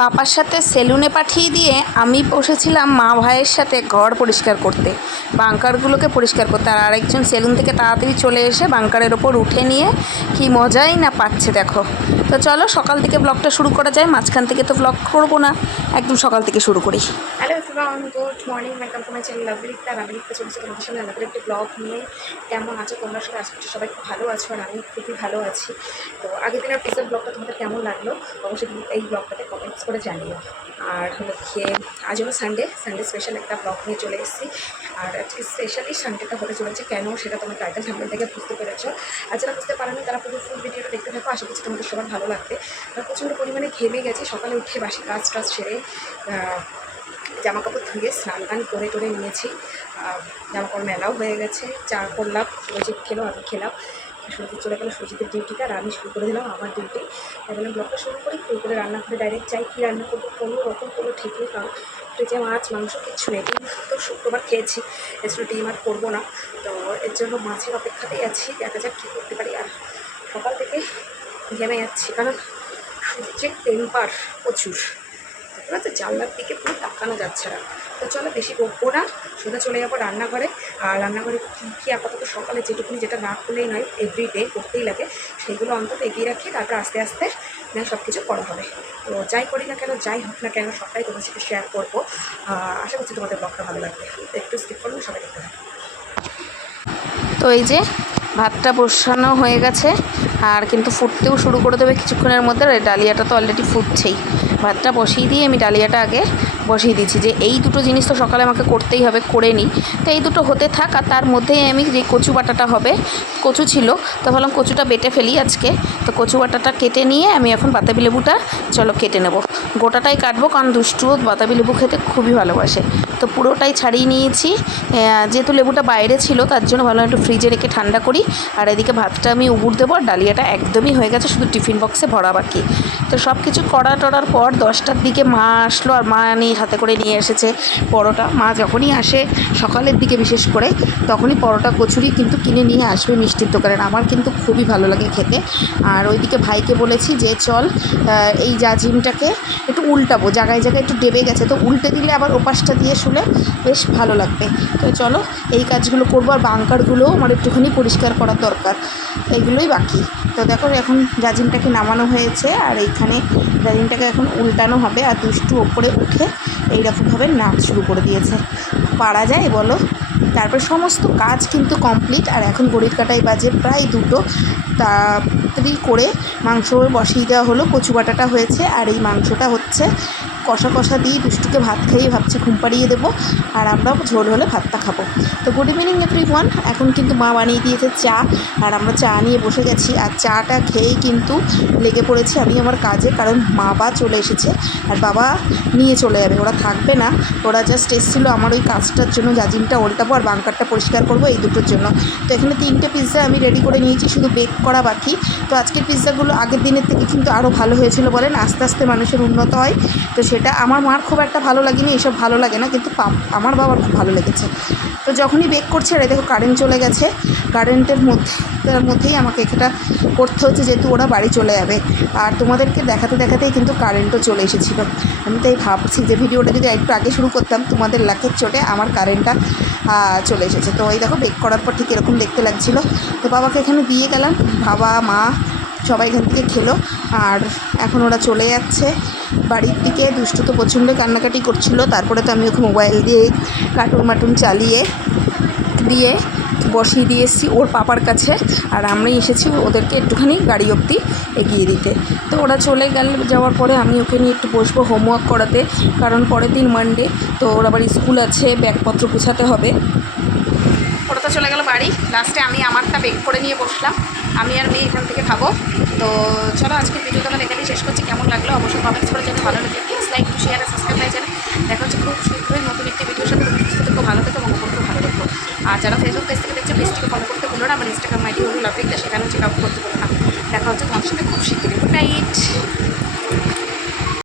পাপার সাথে সেলুনে পাঠিয়ে দিয়ে আমি বসেছিলাম মা ভাইয়ের সাথে ঘর পরিষ্কার করতে। বাঙ্কারগুলোকে পরিষ্কার করতে। আর আরেকজন সেলুন থেকে তাড়াতাড়ি চলে এসে বাঙ্কারের ওপর উঠে নিয়ে কি মজাই না পাচ্ছে, দেখো। তো চলো, সকাল থেকে ব্লগটা শুরু করা যায়। মাঝখান থেকে তো ব্লগ করব না। একদম সকাল থেকে শুরু করি। Everyone good morning welcome to my channel লাভলিক তার আমি লিখতে চলেছি তোমাদের সামনে আমাদের একটি ব্লগ নিয়ে কেমন আছো? তোমরা সবাই? আজকে সবাই খুব ভালো আছো আর আমি খুবই ভালো আছি। তো আগের দিনের পিসের ব্লগটা তোমাদের কেমন লাগল? অবশ্যই এই ব্লগটাতে কমেন্টস করে জানিও। আর হলো গিয়ে, আজ হলো সানডে সানডে স্পেশাল একটা ব্লগ নিয়ে চলে এসেছি। আর আজকে স্পেশালি সানডেটা হতে চলেছে কেন সেটা তোমার টাইটেল থাম্বেল থেকে বুঝতে পেরেছ। আর যারা বুঝতে পারেনি, তারা পুরো ফুল ভিডিওটা দেখতে থাকো। আশা করছি তোমাদের সবার ভালো লাগবে। প্রচণ্ড পরিমাণে ঘেমে গেছি। সকালে উঠে বাসি কাজ টাজ সেরে জামা কাপড় ধুয়ে স্নান টান করে টোরে নিয়েছি। জামা কাপড় মেলাও হয়ে গেছে। চা করলাম, সুরজিৎ খেলো, আমি খেলাম। সুরজিৎ চলে গেলো সুরজিতের ডিউটিটা আর আমি শুরু করে দিলাম আমার ডিউটি তাই ব্লগটা শুরু করি শুরু করে রান্না করে ডাইরেক্ট যাই, কী রান্না করব কোনো রকম কোনো ঠিক নেই, কারণ ফ্রিজে মাছ, মাংস কিচ্ছু নেই। ডিম তো শুক্রবার খেয়েছি, এছাড়া ডিম আর করব না। তো এর জন্য মাছের অপেক্ষাতেই আছি, দেখা যাক কী করতে পারি। আর সকাল থেকে ঘেমে যাচ্ছি, কারণ সূর্যের টেম্পার প্রচুর। ঠিক আছে জানলার দিকে পুরো তাকানো যাচ্ছে না। তো চলো বেশি বকবো না, সোজা চলে যাব রান্নাঘরে। আর রান্নাঘরে কী কী আপাতত সকালে যেটুকুনি যেটা না করলেই নয় এভরি ডে করতেই লাগে সেইগুলো অন্তত এগিয়ে রাখি, তারপর আস্তে আস্তে না সব কিছু করা হবে। তো যাই করি না কেন, যাই হোক না কেন, সবটাই তোমার সাথে শেয়ার করব। আশা করছি তোমাদের ব্লগটা ভালো লাগবে। একটু স্কিপ করব সবাই দেখতে থাকো। তো এই যে, ভাতটা বসানো হয়ে গেছে, আর কিন্তু ফুটতেও শুরু করে দেবে কিছুক্ষণের মধ্যে ডালিয়াটা তো অলরেডি ফুটছেই। ভাতটা বসিয়ে দিয়ে আমি ডালিয়াটা আগে বসিয়ে দিচ্ছি যে এই দুটো জিনিস তো সকালে আমাকে করতেই হবে, করে নিই তো এই দুটো হতে থাক আর তার মধ্যেই আমি যে কচু বাটাটা হবে, কচু ছিল, তো ভাবলাম কচুটা বেটে ফেলি আজকে। তো কচু বাটাটা কেটে নিয়ে আমি এখন বাতাবি লেবুটা, চলো কেটে নেব। গোটাটাই কাটবো, কারণ দুষ্টু বাতাবি লেবু খেতে খুবই ভালোবাসে। তো পুরোটাই ছাড়িয়ে নিয়েছি। যেহেতু লেবুটা বাইরে ছিল, তার জন্য ভালো একটু ফ্রিজে রেখে ঠান্ডা করি। আর এদিকে ভাতটা আমি উবুর দেবো, আর ডালিয়াটা একদমই হয়ে গেছে, শুধু টিফিন বক্সে ভরা বাকি। তো সব কিছু করা টরার পর দশটার দিকে মা আসলো, আর মা নিয়ে হাতে করে নিয়ে এসেছে পরোটা। মা যখনই আসে সকালের দিকে বিশেষ করে, তখনই পরোটা, কচুরি কিন্তু কিনে নিয়ে আসবে মিষ্টির দোকানে। আমার কিন্তু খুবই ভালো লাগে খেতে। আর ওইদিকে ভাইকে বলেছি যে, চল এই জাজিমটাকে একটু উল্টাবো। জায়গায় জায়গায় একটু ডেবে গেছে। তো উল্টে দিলে আবার ওপাশটা দিয়ে শুলে বেশ ভালো লাগবে। তো চলো এই কাজগুলো করব আর বাঙ্কারগুলোও আমার একটুখানি পরিষ্কার করার দরকার। এইগুলোই বাকি। তো দেখো এখন জাজিমটাকে নামানো হয়েছে আর এইখানে জাজিমটাকে এখন উল্টানো হবে আর দুষ্টু ওপরে উঠে এইরকমভাবে নাচ শুরু করে দিয়েছে। পারা যায় বলো? তারপর সমস্ত কাজ কিন্তু কমপ্লিট আর এখন ঘড়ির কাটাই বাজে প্রায় দুটো। তাড়াতাড়ি করে মাংস বসিয়ে দেওয়া হলো কচু বাটাটা হয়েছে আর এই মাংসটা হচ্ছে কষা কষা দিয়ে দুষ্টুকে ভাত খাইয়ে ভাবছি ঘুম পাড়িয়ে দেবো, আর আমরাও ঝোল হলে ভাতটা খাব। তো গুড ইভিনিং এভরি ওয়ান এখন কিন্তু মা বানিয়ে দিয়েছে চা, আর আমরা চা নিয়ে বসে গেছি, আর চাটা খেয়েই কিন্তু লেগে পড়েছি আমি আমার কাজে, কারণ মা বা চলে এসেছে, আর বাবা নিয়ে চলে যাবে, ওরা থাকবে না। ওরা জাস্ট এসেছিল আমার ওই কাজটার জন্য, জাজিমটা উল্টাবো আর বাঙ্কারটা পরিষ্কার করব এই দুটোর জন্য। তো এখানে তিনটে পিৎজা আমি রেডি করে নিয়েছি, শুধু বেক করা বাকি। তো আজকের পিৎজাগুলো আগের দিনের থেকে কিন্তু আরও ভালো হয়েছিল বলেন, আস্তে আস্তে মানুষের উন্নত হয়। তো সেটা আমার মার খুব একটা ভালো লাগেনি, এসব ভালো লাগে না, কিন্তু আমার বাবার খুব ভালো লেগেছে। তো যখনই বেক করছে আর দেখো কারেন্ট চলে গেছে কারেন্টের মধ্যে তার মধ্যেই আমাকে এটা করতে হচ্ছে যেহেতু ওরা বাড়ি চলে যাবে। আর তোমাদেরকে দেখাতে দেখাতেই কিন্তু কারেন্টও চলে এসেছিল। আমি তাই ভাবছি যে ভিডিওটা যদি একটু আগে শুরু করতাম, তোমাদের লাকের চোটে আমার কারেন্টটা চলে এসেছে। তো এই দেখো বেক করার পর ঠিক এরকম দেখতে লাগছিল। তো বাবাকে এখানে দিয়ে গেলাম। বাবা, মা সবাই এখান থেকে খেলো। আর এখন ওরা চলে যাচ্ছে। বাড়ির দিকে দুষ্টু তো প্রচণ্ড কান্নাকাটি করছিল। তারপরে তো আমি ওকে মোবাইল দিয়ে কার্টুন মাটুন চালিয়ে দিয়ে বসিয়ে দিয়ে এসেছি ওর পাপার কাছে। আর আমরাই এসেছি ওদেরকে একটুখানি গাড়ি অবধি এগিয়ে দিতে। তো ওরা চলে গেল, যাওয়ার পরে আমি ওকে নিয়ে একটু বসবো হোমওয়ার্ক করাতে। কারণ পরের দিন মানডে তো ওর আবার স্কুল আছে, ব্যাগপত্র গুছাতে হবে। চলে গেল বাড়ি। লাস্টে আমি আমারটা বেক করে নিয়ে বসলাম। আমি আর মেয়ে এখান থেকে খাব। তো চলো আজকে ভিডিওটা আমরা এখানেই শেষ করছি। কেমন লাগল অবশ্যই কমেন্টস করে যদি ভালো লাগে প্লিজ লাইক শেয়ার আর সাবস্ক্রাইব হয়ে যাবে দেখা হচ্ছে খুব শীঘ্রই নতুন একটি ভিডিওর সাথে। থেকো, ভালো থেকো এবং খুব ভালো থেকো। আর যারা ফেসবুক পেজ থেকে দেখছে পেজটিকে ফলো করতে ভুলো না। আমার ইনস্টাগ্রাম আইডি হলো লাভিকটা সেখানে হচ্ছে কাউকে করতে বলো না। দেখা হচ্ছে তোমার সাথে খুব শীঘ্রই। Good night